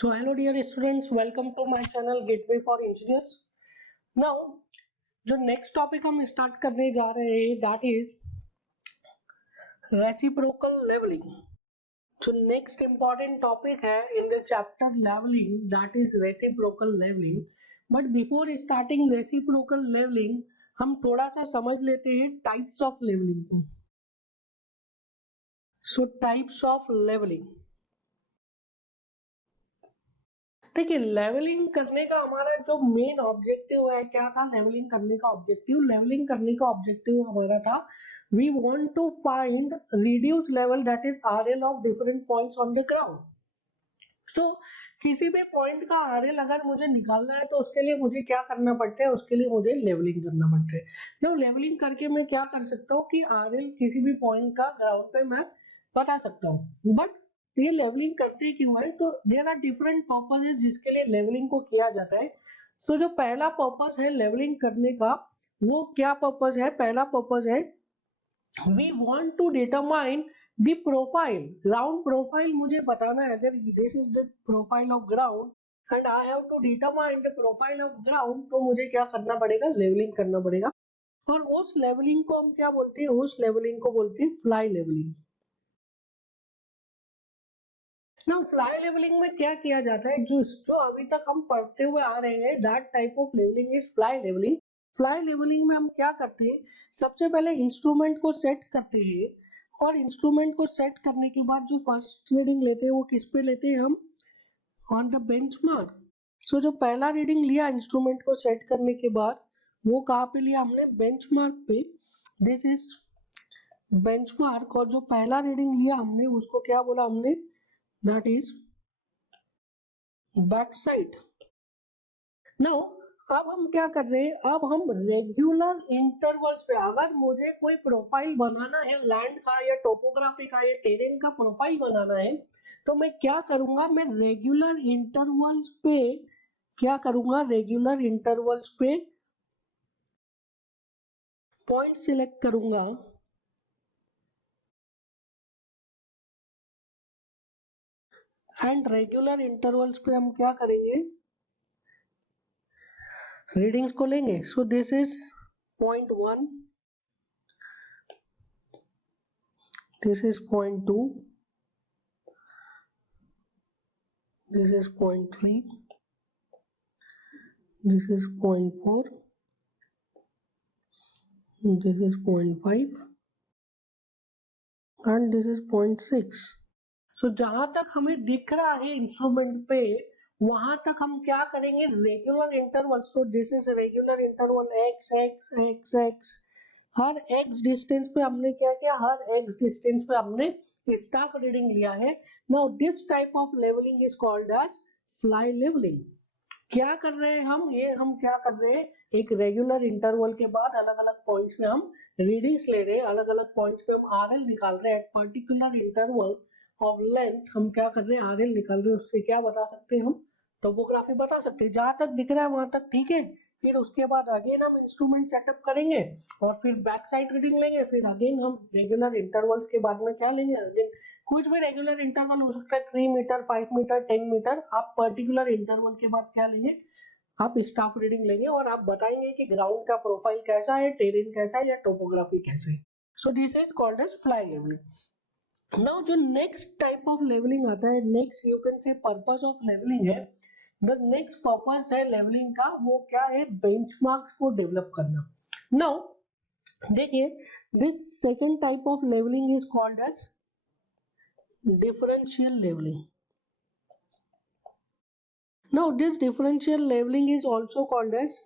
So hello dear students, welcome to my channel Gateway for Engineers. Now जो next topic हम start करने जा रहे हैं दैट इज रेसिप्रोकल लेवलिंग. जो नेक्स्ट इंपॉर्टेंट टॉपिक है in the chapter levelling that is reciprocal levelling. But before starting reciprocal levelling हम थोड़ा सा समझ लेते हैं टाइप्स ऑफ लेवलिंग को. So types of levelling. देखिए लेवलिंग करने का हमारा जो मेन ऑब्जेक्टिव है क्या था. लेवलिंग करने का ऑब्जेक्टिव हमारा था we want to find reduce level that is RL of different points on the ground. So किसी भी पॉइंट का आरएल अगर मुझे निकालना है तो उसके लिए मुझे क्या करना पड़ता है, उसके लिए मुझे लेवलिंग करना पड़ता है. तो लेवलिंग करके मैं क्या कर सकता हूँ कि आरएल किसी भी पॉइंट का ग्राउंड पे मैं बता सकता हूँ. बट ये लेवलिंग करते क्यों है, तो देयर आर डिफरेंट पर्पसेस जिसके लिए लेवलिंग को किया जाता है. सो जो पहला पर्पस है लेवलिंग करने का वो क्या पर्पस है. पहला पर्पस है we want to determine the profile. Ground profile मुझे बताना है. अगर this is the profile of ground and I have to determine the profile of ground, तो मुझे क्या करना पड़ेगा, लेवलिंग करना पड़ेगा. और उस लेवलिंग को हम क्या बोलते हैं, उस लेवलिंग को बोलते हैं fly levelling. Now fly levelling में क्या किया जाता है, जो अभी तक हम पढ़ते हुए आ रहे हैं that type of levelling is fly levelling. Fly levelling में हम क्या करते हैं, सबसे पहले इंस्ट्रूमेंट को सेट करते हैं और इंस्ट्रूमेंट को सेट करने के बाद जो फर्स्ट रीडिंग लेते हैं वो किस पे लेते हैं, हम ऑन द बेंचमार्क. सो जो पहला रीडिंग लिया इंस्ट्रूमेंट को सेट करने के बाद वो कहाँ पे लिया हमने, बेंचमार्क पे. This is benchmark. और जो पहला रीडिंग लिया हमने उसको क्या बोला हमने, that is back side. Now अब हम क्या कर रहे हैं, अब हम रेगुलर इंटरवल्स पे, अगर मुझे कोई प्रोफाइल बनाना है लैंड का या टोपोग्राफी का या टेरेन का प्रोफाइल बनाना है तो मैं क्या करूंगा, मैं रेगुलर इंटरवल्स पे क्या करूंगा, रेगुलर इंटरवल्स पे पॉइंट सिलेक्ट करूंगा एंड रेगुलर इंटरवल्स पे हम क्या करेंगे, रीडिंग्स को लेंगे. सो this is point 1, this is point 2, this is point 3, this is point 4, this is point 5 and this is point 6. so जहां तक हमें दिख रहा है इंस्ट्रूमेंट पे वहां तक हम क्या करेंगे, regular interval. So this is regular interval x x x x. Her x distance पे हमने क्या किया, हर x डिस्टेंस पे हमने स्टाफ रीडिंग लिया है. Now this type of levelling is called as fly levelling. क्या कर रहे हैं हम, ये हम क्या कर रहे हैं, एक रेगुलर इंटरवल के बाद अलग अलग पॉइंट्स में हम रीडिंग्स ले रहे हैं, अलग अलग पॉइंट्स पे हम आरएल निकाल रहे हैं. पर्टिकुलर इंटरवल ऑफ लेंथ हम क्या कर रहे हैं, आरएल निकाल रहे हैं. उससे क्या बता सकते हैं, हम टोपोग्राफी बता सकते हैं. जहां तक दिख रहा है वहां तक ठीक है. फिर उसके बाद अगेन हम इंस्ट्रूमेंट सेटअप करेंगे और फिर बैक साइड रीडिंग लेंगे. फिर अगेन हम रेगुलर इंटरवल्स के बाद में क्या लेंगे, अगेन कुछ भी रेगुलर इंटरवल हो सकता है, 3 मीटर 5 मीटर 10 मीटर. आप पर्टिकुलर इंटरवल के बाद क्या लेंगे, आप स्टाफ रीडिंग लेंगे और आप बताएंगे कि ग्राउंड का प्रोफाइल कैसा है, टेरेन कैसा है या टोपोग्राफी कैसा है. So this is called as fly levelling. Now जो नेक्स्ट टाइप ऑफ लेवलिंग आता है, next you can say purpose of levelling है, द नेक्स्ट पर्पस है लेवलिंग का वो क्या है, बेंचमार्क्स को डेवलप करना. नाउ देखिए this second type of levelling is called as differential leveling. Now this differential leveling is also called as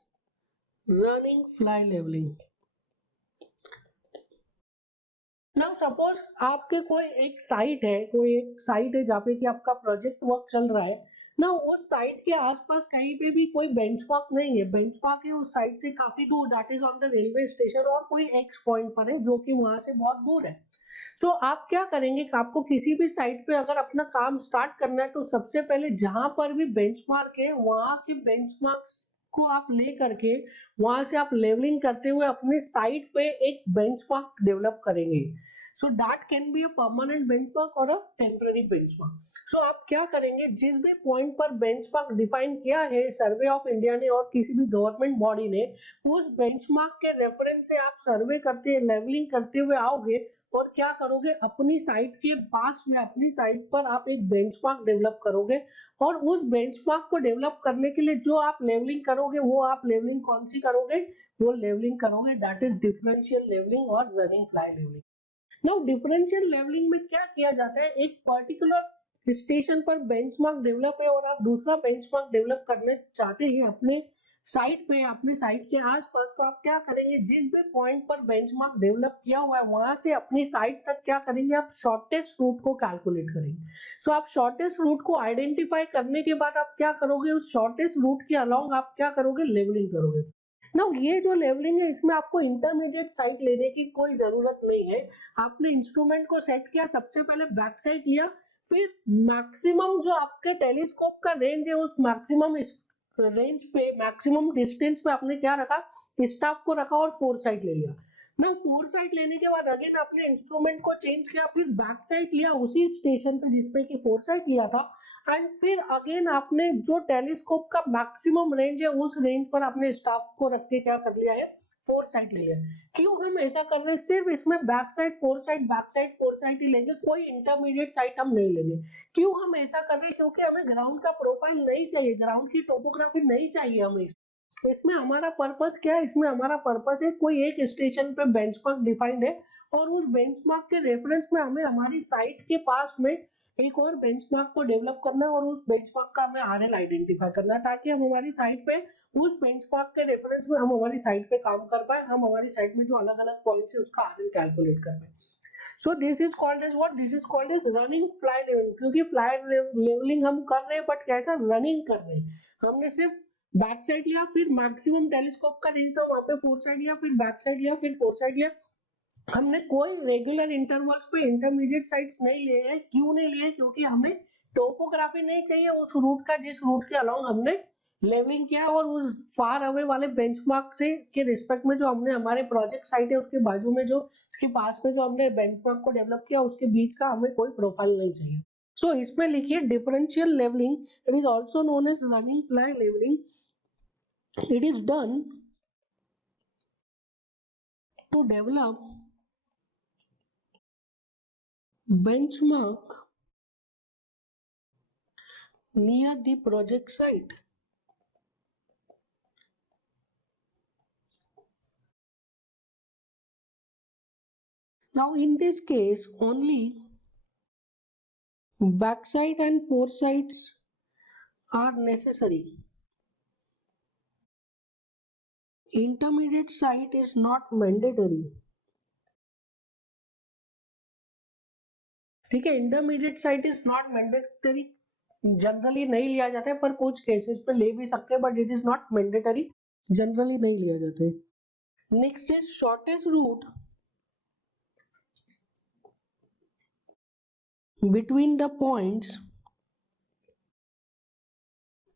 running fly leveling. Now suppose आपके कोई एक साइट है, जहाँ पे कि आपका प्रोजेक्ट वर्क चल रहा है ना, उस साइट के आसपास कहीं पे भी कोई बेंचमार्क नहीं है. बेंचमार्क है उस साइट से काफी दूर, that is on the railway station और कोई एक्स पॉइंट पर है जो कि वहां से बहुत दूर है. सो आप क्या करेंगे, आपको किसी भी साइट पे अगर अपना काम स्टार्ट करना है तो सबसे पहले जहां पर भी बेंचमार्क है वहां के बेंचमार्क्स को आप ले करके वहां से आप लेवलिंग करते हुए अपने साइट पे एक बेंचमार्क डेवलप करेंगे. So that can be a permanent benchmark और अ टेम्पररी बेंचमार्क। सो आप क्या करेंगे, जिस भी पॉइंट पर बेंचमार्क डिफाइन किया है सर्वे ऑफ इंडिया ने और किसी भी गवर्नमेंट बॉडी ने, उस बेंचमार्क के रेफरेंस से आप सर्वे करते लेवलिंग करते हुए आओगे और क्या करोगे, अपनी साइट के पास में अपनी साइट पर आप एक बेंचमार्क डेवलप करोगे। और उस बेंचमार्क को डेवलप करने के लिए जो आप लेवलिंग करोगे, वो आप लेवलिंग कौन सी करोगे, वो लेवलिंग करोगे दैट इज डिफरेंशियल लेवलिंग और running fly levelling. Now differential levelling में क्या किया जाता है, एक पर्टिकुलर स्टेशन पर बेंचमार्क डेवलप है और आप दूसरा बेंचमार्क डेवलप करने चाहते हैं अपने साइट पे, अपने साइट के आसपास, तो आप क्या करेंगे, जिस भी पॉइंट पर बेंचमार्क डेवलप किया हुआ है वहां से अपनी साइट तक क्या करेंगे, आप शॉर्टेस्ट रूट को कैलकुलेट करेंगे। सो आप शॉर्टेस्ट रूट को आइडेंटिफाई करने के बाद आप क्या करोगे, उस शॉर्टेस्ट रूट के अलोंग आप क्या करोगे, लेवलिंग करोगे। ना ये जो लेवलिंग है इसमें आपको इंटरमीडिएट साइट लेने की कोई जरूरत नहीं है। आपने इंस्ट्रूमेंट को सेट किया, सबसे पहले बैक साइड लिया, फिर मैक्सिमम जो आपके टेलीस्कोप का रेंज है उस मैक्सिमम रेंज पे, मैक्सिमम डिस्टेंस पे आपने क्या रखा, स्टाफ को रखा और फोर साइड ले लिया ना। फोर साइड लेने के बाद अगेन आपने इंस्ट्रूमेंट को चेंज किया, फिर बैक साइड लिया उसी स्टेशन पे जिसपे की फोर साइड लिया था, एंड फिर अगेन आपने जो टेलीस्कोप का मैक्सिमम रेंज है उस रेंज पर आपने स्टाफ को रख के क्या कर लिया है, फोर साइड ले लिया। क्यों हम ऐसा कर रहे हैं, सिर्फ इसमें back side fore side, back side fore side ही लेंगे, कोई इंटरमीडिएट साइट हम नहीं लेंगे। क्यों हम ऐसा कर रहे हैं, क्योंकि हमें ग्राउंड का प्रोफाइल नहीं चाहिए, ग्राउंड की टोपोग्राफी नहीं चाहिए हमें। इसमें हमारा पर्पस क्या है, इसमें हमारा पर्पस है कोई एक स्टेशन पे बेंचमार्क डिफाइंड है और उस बेंचमार्क के रेफरेंस में हमें हमारी साइट के पास में एक और बेंचमार्क को डेवलप करना है और उस बेंचमार्क का हमें आरएल आइडेंटिफाई करना है, ताकि हम हमारी साइट पे उस बेंचमार्क के रेफरेंस में हम हमारी साइट पे काम कर पाए, हम हमारी साइट में जो अलग अलग पॉइंट्स है उसका आरएल कैलकुलेट कर पाए। So this is called as what, this is called as running fly levelling. क्योंकि फ्लाई लेवलिंग हम कर रहे हैं बट कैसा, रनिंग कर रहे हैं। हमने सिर्फ बैक साइड लिया, फिर मैक्सिमम टेलीस्कोप का रेंज था वहां पे फोर साइड लिया, फिर बैक साइड लिया, फिर फोर साइड लिया। हमने कोई रेगुलर इंटरवल्स पे इंटरमीडिएट साइट्स नहीं लिए हैं। क्यों नहीं लिए, क्योंकि हमें टोपोग्राफी नहीं चाहिए उस रूट का जिस रूट के अलोंग हमने लेवलिंग किया, और उस फार अवे वाले बेंचमार्क से के रिस्पेक्ट में जो हमने हमारे प्रोजेक्ट साइट है उसके बाजू में जो उसके पास में जो हमने बेंचमार्क को डेवलप किया उसके बीच का हमें कोई प्रोफाइल नहीं चाहिए। सो इसमें लिखिए differential levelling, it is also known as running fly levelling. It is done to develop benchmark near the project site. Now in this case only backside and foresights are necessary. Intermediate site is not mandatory. ठीक है, intermediate sight is not mandatory, generally नहीं लिया जाता है, पर कुछ cases पे ले भी सकते हैं, but it is not mandatory, generally नहीं लिया जाता है। Next is shortest route between the points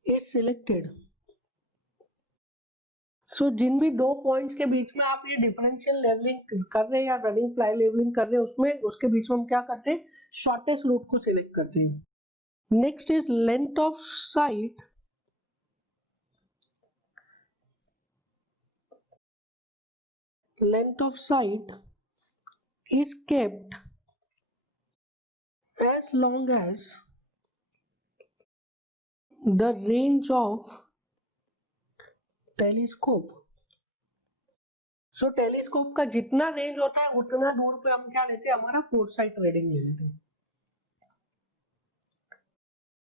is selected. So जिन भी दो पॉइंट्स के बीच में आप ये डिफरेंशियल लेवलिंग कर रहे हैं या रनिंग फ्लाई लेवलिंग कर रहे हैं उसमें उसके बीच में हम क्या करते हैं, शॉर्टेस्ट रूट को सिलेक्ट करते हैं। Next is length of site is kept as long as the range of telescope. So telescope का जितना रेंज होता है उतना दूर पे हम क्या लेते हैं, हमारा फोरसाइट रीडिंग ले लेते हैं।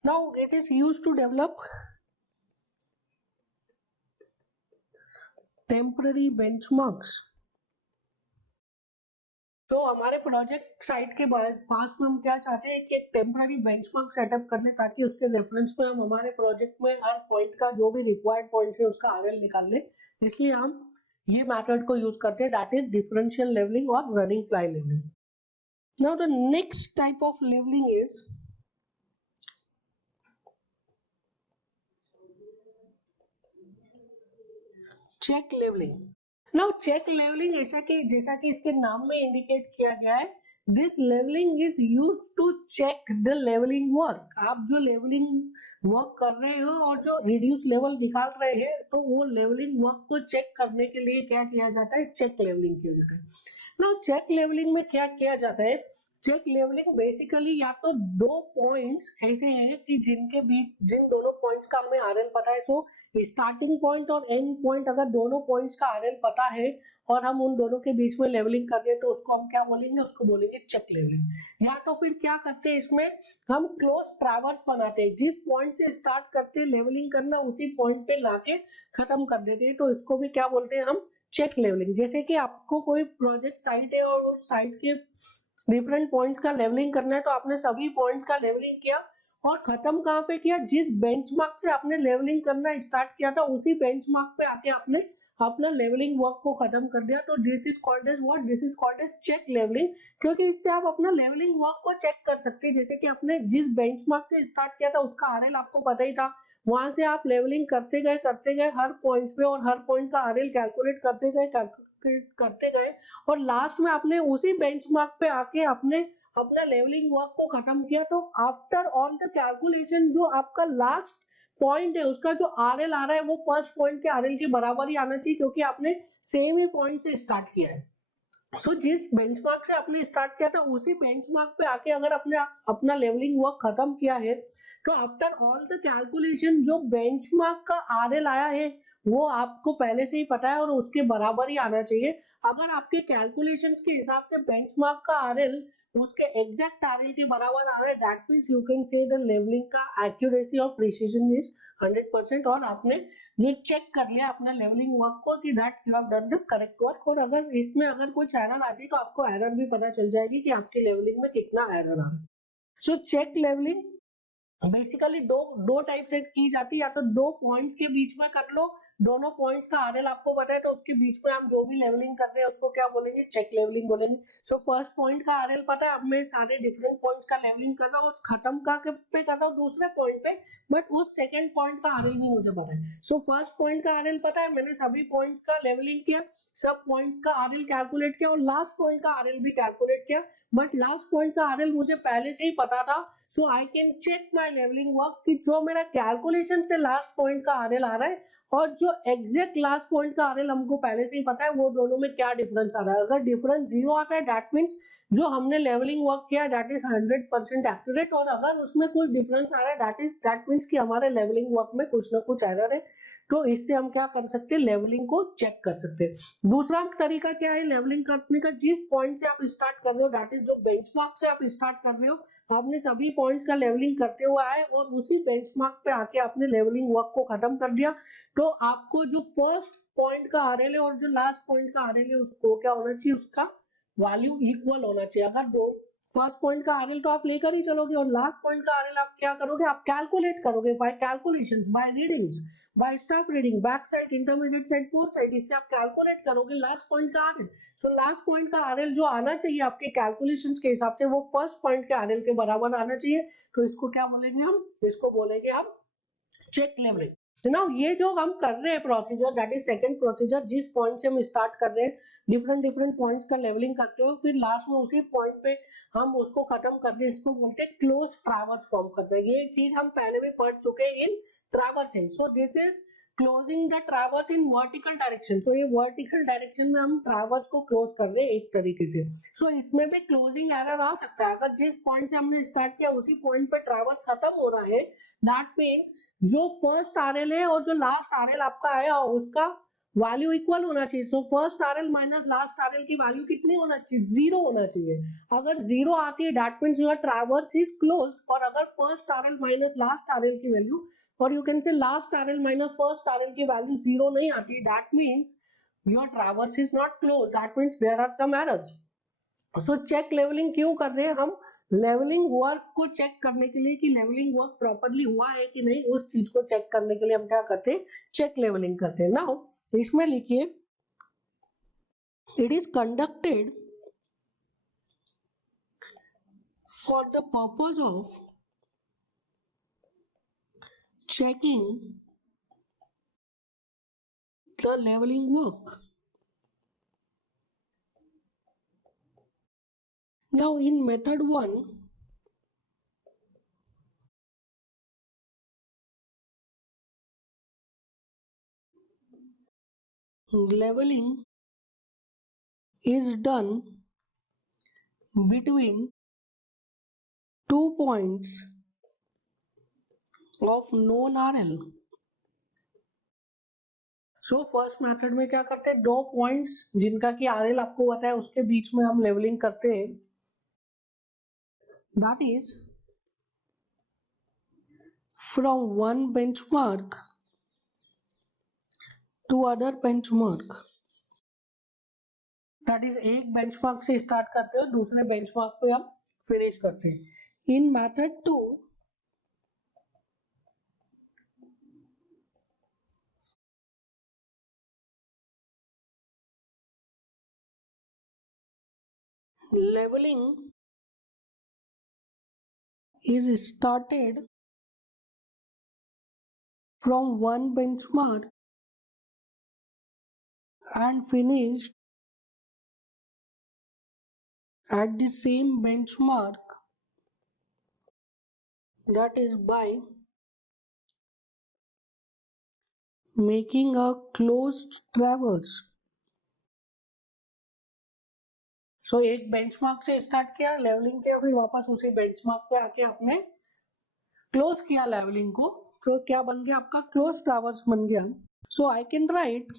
Now it is used to develop temporary benchmarks. तो हमारे प्रोजेक्ट साइट के पास में हम क्या चाहते हैं कि एक टेम्पररी बेंचमार्क सेटअप कर ले, ताकि उसके रेफरेंस में हम हमारे प्रोजेक्ट में हर पॉइंट का जो भी रिक्वायर्ड पॉइंट है उसका आरएल निकाल ले। इसलिए हम ये मेथड को यूज करते हैं, दैट इज डिफरेंशियल लेवलिंग और running fly levelling. Now the next type of levelling is check levelling. Now check levelling जैसा कि इसके नाम में इंडिकेट किया गया है, this levelling is use to check the levelling work. आप जो लेवलिंग वर्क कर रहे हो और जो रिड्यूस लेवल निकाल रहे हैं, तो वो लेवलिंग वर्क को चेक करने के लिए क्या किया जाता है, चेक लेवलिंग किया जाता है। ना चेक लेवलिंग में क्या किया जाता है, चेक लेवलिंग बेसिकली या तो दो पॉइंट्स ऐसे हैं कि जिनके बीच, जिन दोनों पॉइंट्स का हमें आरएल पता है, सो स्टार्टिंग पॉइंट और एंड पॉइंट अगर दोनों पॉइंट्स का आरएल पता है और हम उन दोनों के बीच में लेवलिंग कर रहे हैं, तो उसको हम क्या बोलेंगे, उसको बोलेंगे चेक लेवलिंग। या तो फिर क्या करते हैं, इसमें हम क्लोज ट्रैवर्स बनाते हैं, जिस पॉइंट से स्टार्ट करते हैं लेवलिंग करना उसी पॉइंट पे लाके खत्म कर देते हैं, तो इसको भी क्या बोलते हैं हम, चेक लेवलिंग। जैसे कि आपको कोई प्रोजेक्ट साइट है और उस साइट के डिफरेंट पॉइंट्स का लेवलिंग करना है, तो आपने सभी पॉइंट्स का लेवलिंग किया और खत्म कहाँ पे किया, जिस बेंचमार्क से आपने लेवलिंग करना स्टार्ट किया था उसी बेंचमार्क पे आके आपने अपना लेवलिंग वर्क को खत्म कर दिया। तो this is called as what, this is called as check levelling, क्योंकि इससे आप अपना लेवलिंग वर्क को चेक कर सकते हैं। जैसे कि आपने जिस बेंचमार्क से स्टार्ट किया था उसका आरएल आपको पता ही था, वहां से आप लेवलिंग करते गए हर पॉइंट्स पे और हर पॉइंट का आरएल कैलकुलेट करते गए और लास्ट में आपने उसी बेंचमार्क पे आके आपने अपना लेवलिंग वर्क को खत्म किया। तो आफ्टर ऑल द कैलकुलेशन जो आपका लास्ट पॉइंट है उसका जो आरएल आ रहा है वो फर्स्ट पॉइंट के आरएल के बराबर ही आना चाहिए, क्योंकि आपने सेम ही पॉइंट से स्टार्ट किया है। सो जिस बेंचमार्क से आपने स्टार्ट किया था उसी बेंचमार्क पे आके अगर आपने अपना लेवलिंग वर्क खत्म किया है, तो आफ्टर ऑल द कैलकुलेशन जो बेंचमार्क का आरएल आया है वो आपको पहले से ही पता है और उसके बराबर ही आना चाहिए। अगर आपके कैलकुलेशंस के हिसाब से बेंचमार्क का आरएल उसके एग्जैक्ट आरएल के बराबर आ रहा है, that means you can say the levelling का एक्यूरेसी और प्रिसिजन इज 100%, और आपने ये चेक कर लिया अपना लेवलिंग वर्क को कि that you have done the correct work. और अगर इसमें अगर कुछ एरर आती है तो आपको एरर भी पता चल जाएगी कि आपके लेवलिंग में कितना एरर आ रहा है। सो चेक लेवलिंग बेसिकली दो दो टाइप से की जाती है, या तो दो पॉइंट्स के बीच में कर लो, दोनों पॉइंट्स का आरएल आपको पता है तो उसके बीच में हम जो भी लेवलिंग कर रहे हैं उसको क्या बोलेंगे, चेक लेवलिंग बोलेंगे। सो फर्स्ट पॉइंट का आरएल पता है, अब मैं सारे डिफरेंट पॉइंट्स का लेवलिंग कर रहा हूँ और खत्म का पे कर रहा हूँ दूसरे पॉइंट पे, बट उस सेकंड पॉइंट का आरएल भी मुझे पता है। सो फर्स्ट पॉइंट का आरएल पता है, मैंने सभी पॉइंट्स का लेवलिंग किया, सब पॉइंट्स का आरएल कैलकुलेट किया और लास्ट पॉइंट का आरएल भी कैलकुलेट किया, बट लास्ट पॉइंट का आरएल मुझे पहले से ही पता था। So I can check my levelling work कि जो मेरा कैलकुलेशन से लास्ट पॉइंट का आरएल आ रहा है और जो एग्जैक्ट लास्ट पॉइंट का आरएल हमको पहले से ही पता है वो दोनों में क्या डिफरेंस आ रहा है। अगर डिफरेंस जीरो आता है दैट मीन्स जो हमने लेवलिंग वर्क किया दैट इज 100% एक्यूरेट, और अगर उसमें कोई डिफरेंस आ रहा है दैट मीन्स कि हमारे लेवलिंग वर्क में कुछ ना कुछ एरर है। तो इससे हम क्या कर सकते हैं, लेवलिंग को चेक कर सकते हैं। दूसरा तरीका क्या है लेवलिंग करने का, जिस पॉइंट से आप स्टार्ट कर रहे हो दैट इज जो बेंचमार्क से आप स्टार्ट कर रहे हो, आपने सभी पॉइंट्स का लेवलिंग करते हुए आए और उसी बेंचमार्क पे आके आपने लेवलिंग वर्क को खत्म कर दिया, तो आपको जो फर्स्ट पॉइंट का आरएल है और जो लास्ट पॉइंट का आरएल है उसको क्या होना चाहिए, उसका वैल्यू इक्वल होना चाहिए। अगर दो फर्स्ट पॉइंट का आरएल तो आप लेकर ही चलोगे और लास्ट पॉइंट का आरएल आप क्या करोगे, आप कैलकुलेट करोगे by calculations, by readings, by staff reading, back sight, intermediate sight, fore sight, इससे आप कैलकुलेट करोगे लास्ट पॉइंट का आरएल। सो लास्ट पॉइंट का आरएल जो आना चाहिए आपके कैलकुलेशंस के हिसाब से वो फर्स्ट पॉइंट के आरएल के बराबर आना चाहिए, तो इसको क्या बोलेंगे हम, इसको बोलेंगे हम चेक लेवलिंग। ना ये जो हम कर रहे हैं procedure that is second procedure, जिस पॉइंट से हम स्टार्ट कर रहे हैं डिफरेंट डिफरेंट पॉइंट्स का लेवलिंग करते हो फिर लास्ट में उसी पॉइंट पे हम उसको खत्म कर दे, इसको बोलते हैं क्लोज ट्रैवर्स फॉर्म करते हैं। ये चीज हम पहले भी पढ़ चुके हैं in traversing. So this is closing the traverse in vertical direction. So ये वर्टिकल डायरेक्शन में हम ट्रैवर्स को क्लोज कर रहे हैं एक तरीके से। सो इसमें भी क्लोजिंग एरर आ सकता है, अगर जिस पॉइंट से हमने स्टार्ट किया उसी पॉइंट पे ट्रैवर्स खत्म हो रहा है दैट मीन्स जो फर्स्ट आरएल है और जो लास्ट आरएल आपका आया उसका वैल्यू इक्वल होना चाहिए। So first RL minus last RL की वैल्यू कितनी होना चाहिए, जीरो होना चाहिए। अगर जीरो आती है that means your traverse is closed, और अगर first RL minus last RL की वैल्यू, और you can say last RL minus first RL की वैल्यू जीरो नहीं आती that means your traverse is not closed, that means there are some errors. So check levelling क्यों कर रहे हैं हम, लेवलिंग वर्क को चेक करने के लिए कि लेवलिंग वर्क प्रॉपर्ली हुआ है कि नहीं, उस चीज को चेक करने के लिए हम क्या करते हैं, चेक लेवलिंग करते हैं। नाउ इसमें लिखिए it is conducted for the purpose of checking the levelling work. Now in method 1, leveling is done between 2 points of known RL. So first method में क्या करते हैं, 2 पॉइंट्स जिनका कि RL आपको पता है उसके बीच में हम लेवलिंग करते हैं. That is from one benchmark to other benchmark. That is एक बेंचमार्क से स्टार्ट करते हैं दूसरे बेंचमार्क पे हम फिनिश करते हैं. In method 2, leveling is started from one benchmark and finished at the same benchmark, that is by making a closed traverse. सो एक बेंचमार्क से स्टार्ट किया लेवलिंग किया, फिर वापस उसी बेंचमार्क पे आके आपने क्लोज किया लेवलिंग को. तो क्या बन गया आपका, क्लोज ट्रावर्स बन गया. So I can write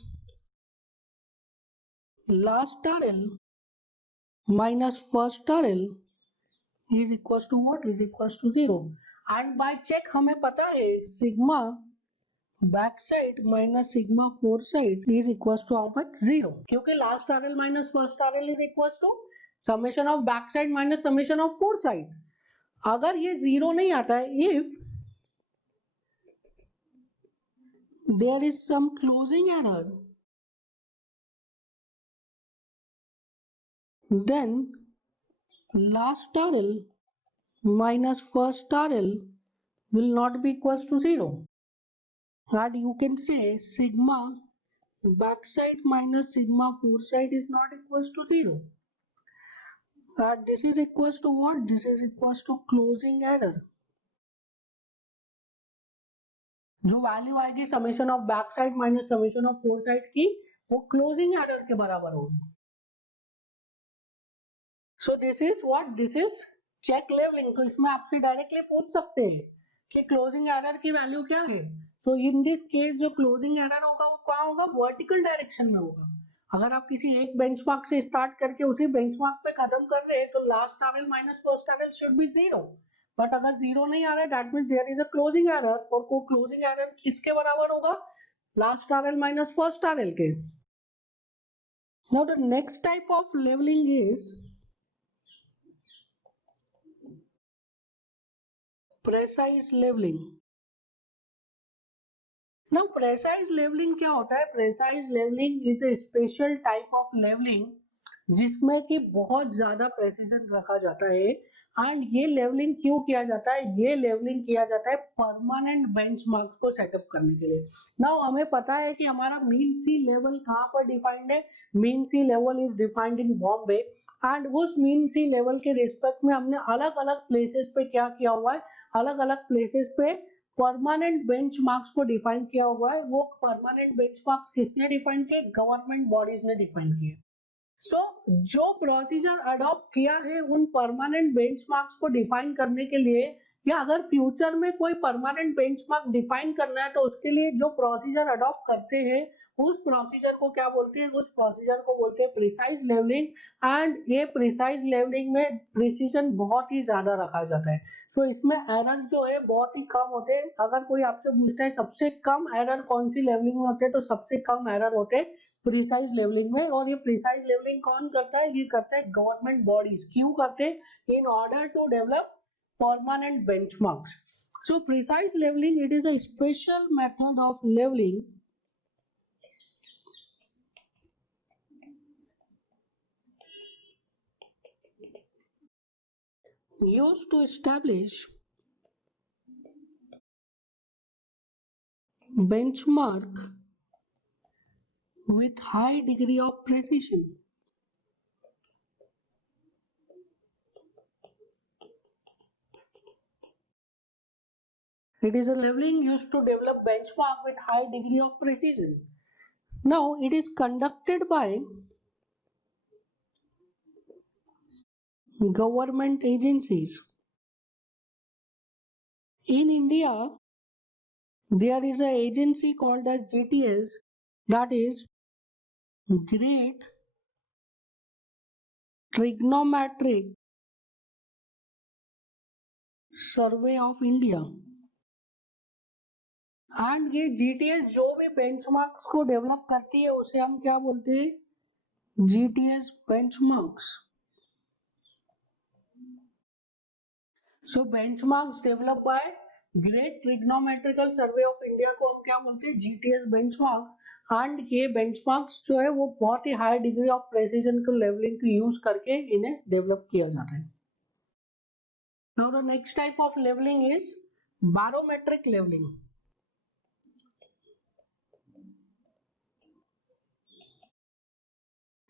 last RL minus first RL is equals to what, is equals to 0. And by check हमें पता है sigma back side minus sigma fore side is equal to how much, 0. क्योंकि last RL minus first RL is equal to summation of back side minus summation of fore side. अगर ये 0 नहीं आता है, if there is some closing error, then last RL minus first RL will not be equals to 0. And you can say sigma backside minus sigma foreside is not equals to 0. And this is equals to what? This is equals to closing error. जो value आएगी summation of back side minus summation of fore side की, वो closing error के बराबर होगी. So this is what, this is check leveling. तो इसमें आपसे डायरेक्टली पूछ सकते हैं कि क्लोजिंग एरर की वैल्यू क्या है. तो इन दिस केस जो क्लोजिंग एरर होगा वो क्या होगा, वर्टिकल डायरेक्शन में होगा. अगर आप किसी एक बेंचमार्क से स्टार्ट करके उसी बेंचमार्क पे खत्म कर रहे हैं तो last RL minus first RL should be 0. But अगर 0 नहीं आ रहा है, that means there is a closing error. और वो क्लोजिंग एरर किसके बराबर होगा, last RL minus first RL के. Now the next type of levelling is precise leveling. Now precise leveling क्या होता है, precise leveling is a special type of leveling जिसमें कि बहुत ज्यादा प्रेसिजन रखा जाता है. एंड ये लेवलिंग क्यों किया जाता है, ये लेवलिंग किया जाता है परमानेंट बेंचमार्क को सेटअप करने के लिए. नाउ हमें पता है कि हमारा मीन सी लेवल कहाँ पर डिफाइंड है, mean sea level is defined in Bombay. And उस मीन सी लेवल के रिस्पेक्ट में हमने अलग अलग प्लेसेस पे क्या किया हुआ है, अलग अलग प्लेसेस पे परमानेंट बेंचमार्क्स को डिफाइन किया हुआ है. वो परमानेंट बेंचमार्क्स किसने डिफाइन किए, गवर्नमेंट बॉडीज ने डिफाइन किए. सो जो प्रोसीजर अडॉप्ट किया है उन परमानेंट बेंचमार्क्स को डिफाइन करने के लिए, या अगर फ्यूचर में कोई परमानेंट बेंचमार्क डिफाइन करना है तो उसके लिए जो प्रोसीजर अडॉप्ट करते हैं उस प्रोसीजर को क्या बोलते हैं, उस प्रोसीजर को बोलते हैं प्रिसाइज लेवलिंग. एंड ये प्रिसाइज लेवलिंग में प्रिसीजन बहुत ही ज्यादा रखा जाता है. सो इसमें एरर जो है बहुत ही कम होते हैं. अगर कोई आपसे पूछता है सबसे कम एरर कौन सी लेवलिंग में होते हैं, तो सबसे कम एरर होते हैं प्रिसाइज लेवलिंग में. और ये प्रिसाइज लेवलिंग कौन करता है, ये करता है गवर्नमेंट बॉडीज. क्यों करते हैं, in order to develop permanent benchmarks. So precise leveling, it is a special method of leveling used to establish benchmark with high degree of precision. It is a leveling used to develop benchmark with high degree of precision. Now it is conducted by government agencies. In India, there is an agency called as GTS, that is Great Trigonometric Survey of India. And ये GTS जो भी benchmarks को develop करती है उसे हम क्या बोलते हैं, GTS benchmarks. So benchmarks develop by great trigonometrical survey of India को हम क्या बोलते हैं, जीटीएस बेंचमार्क. एंड ये बेंचमार्क्स जो है वो बहुत ही हाई डिग्री ऑफ प्रेसिजन को लेवलिंग को यूज करके इन्हें डेवलप किया जाता है. Now the next type of levelling is barometric leveling.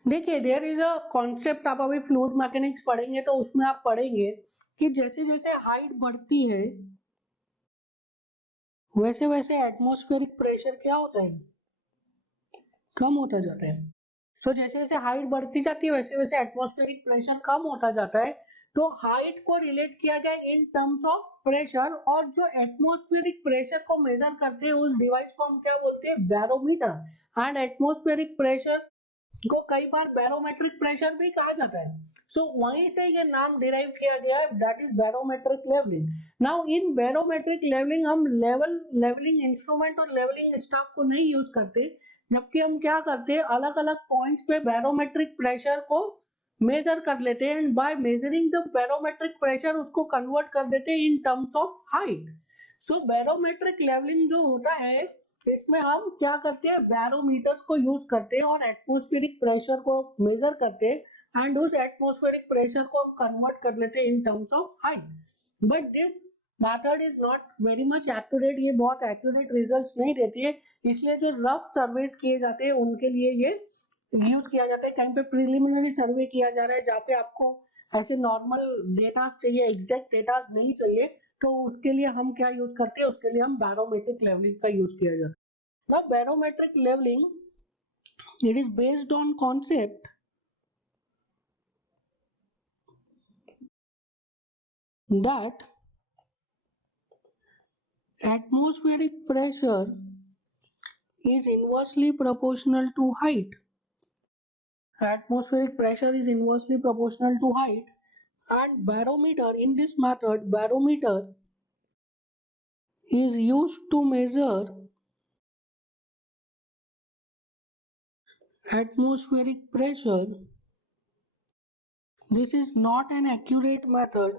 देखिए देयर इज अ कॉन्सेप्ट, आप अभी फ्लूइड मैकेनिक्स पढ़ेंगे तो उसमें आप पढ़ेंगे कि जैसे जैसे हाइट बढ़ती है वैसे वैसे एटमॉस्फेरिक प्रेशर क्या होता है, कम होता जाता है. सो जैसे जैसे हाइट बढ़ती जाती है वैसे वैसे एटमॉस्फेरिक प्रेशर कम होता जाता है. तो हाइट को रिलेट किया गया इन टर्म्स ऑफ प्रेशर, और जो एटमॉस्फेरिक प्रेशर को मेजर करते हैं उस डिवाइस को हम क्या बोलते हैं, बैरोमीटर. एंड एटमॉस्फेरिक प्रेशर को कई बार बैरोमेट्रिक प्रेशर भी कहा जाता है. सो वहीं से ये नाम डिराइव किया गया है, that is barometric leveling. Now in barometric leveling हम लेवलिंग इंस्ट्रूमेंट और लेवलिंग स्टाफ को नहीं यूज करते, जबकि हम क्या करते हैं, अलग अलग पॉइंट्स पे बैरोमेट्रिक प्रेशर को मेजर कर लेते हैं and by measuring the barometric pressure उसको कन्वर्ट कर देते हैं in terms of height. So barometric leveling जो होता है इसमें हम क्या करते हैं, बैरोमीटर्स को यूज करते हैं और एटमॉस्फेरिक प्रेशर को मेजर करते हैं एंड उस एटमॉस्फेरिक प्रेशर को हम कन्वर्ट कर लेते हैं in terms of height. But this method is not very much accurate, ये बहुत एक्यूरेट रिजल्ट्स नहीं देती है. इसलिए जो रफ सर्वेस किए जाते हैं उनके लिए ये यूज किया जाता है. कहीं पे प्रिलिमिनरी सर्वे किया जा रहा है जहाँ पे आपको ऐसे नॉर्मल डेटा चाहिए, एग्जैक्ट डेटा नहीं चाहिए, तो उसके लिए हम क्या यूज करते हैं, उसके लिए हम बैरोमेट्रिक लेवलिंग का यूज किया जाता है. Now barometric leveling, it is based on concept that atmospheric pressure is inversely proportional to height. Atmospheric pressure is inversely proportional to height, and barometer, in this method barometer is used to measure atmospheric pressure. This is not an accurate method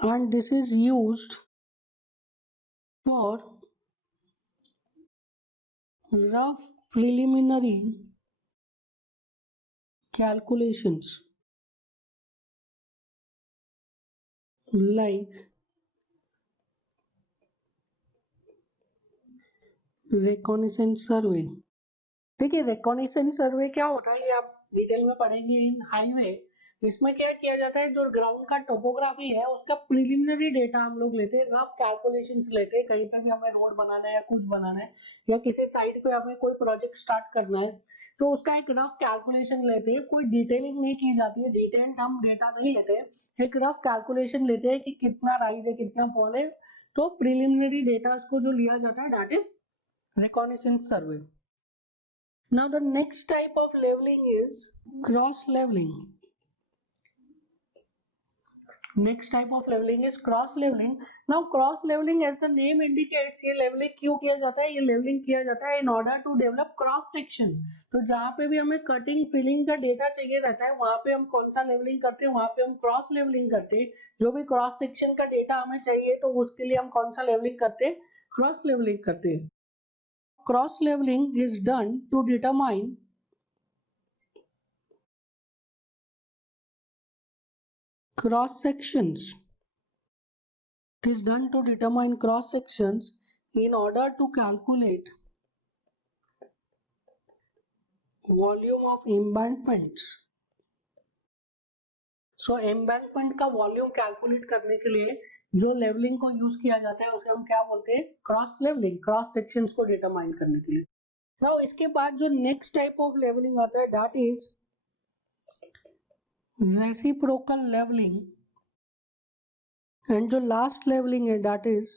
and this is used for rough preliminary calculations like reconnaissance survey. देखिए reconnaissance सर्वे क्या होता है ये आप detail में पढ़ेंगे इन highway. इसमें क्या किया जाता है, जो ग्राउंड का टोपोग्राफी है उसका प्रिलिमिनरी डेटा हम लोग लेते हैं, रफ कैलकुलेशंस लेते हैं. कहीं पे भी हमें रोड बनाना है या कुछ बनाना है या किसी साइड पे हमें कोई प्रोजेक्ट स्टार्ट करना है तो उसका एक रफ कैलकुलेशन लेते हैं. कोई डिटेलिंग नहीं की जाती है, डिटेल्ड हम डेटा नहीं लेते हैं, एक रफ कैलकुलेशन लेते हैं कि कितना राइज है कितना फॉल है. तो प्रिलिमिनरी डेटा को जो लिया जाता है that is reconnaissance survey. Now the next type of leveling is cross leveling. Next type of leveling is cross leveling. Now cross leveling as the name indicates, ये leveling क्यों किया जाता है, ये leveling किया जाता है in order to develop cross section. तो जहाँ पे भी हमें कटिंग फिलिंग का डेटा चाहिए रहता है वहाँ पे हम कौन सा लेवलिंग करते हैं, वहाँ पे हम क्रॉस लेवलिंग करते हैं. जो भी क्रॉस सेक्शन का डेटा हमें चाहिए तो उसके लिए हम कौन सा लेवलिंग करते हैं, क्रॉस लेवलिंग करते हैं. Cross leveling is done to determine cross sections. It is done to determine cross sections in order to calculate volume of embankments. So embankment का वॉल्यूम कैलकुलेट करने के लिए जो लेवलिंग को यूज किया जाता है उसे हम क्या बोलते हैं, क्रॉस लेवलिंग, क्रॉस सेक्शंस को डिटरमाइन करने के लिए। नाउ इसके बाद जो नेक्स्ट टाइप ऑफ लेवलिंग आता है that is reciprocal leveling, and जो लास्ट लेवलिंग है that is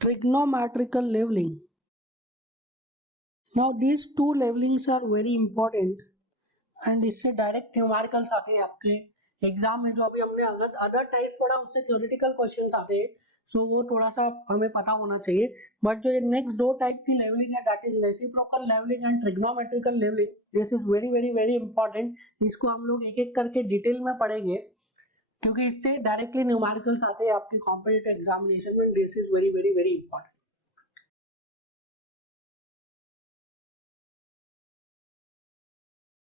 trigonometrical leveling. Now these two levelings are very important and इससे डायरेक्ट न्यूमेरिकल्स आते हैं आपके एग्जाम में। जो अभी हमने अदर टाइप पढ़ा उससे थ्योरेटिकल क्वेश्चंस आते हैं, सो वो थोड़ा सा हमें पता होना चाहिए। बट जो ये नेक्स्ट दो टाइप की लेवलिंग है that is reciprocal leveling and trigonometrical leveling, this is very very very important. इसको हम लोग एक एक करके डिटेल में पढ़ेंगे क्योंकि इससे डायरेक्टली न्यूमेरिकल्स आते हैं आपके कॉम्पिटिटिव एग्जामिनेशन में। This is very very very important.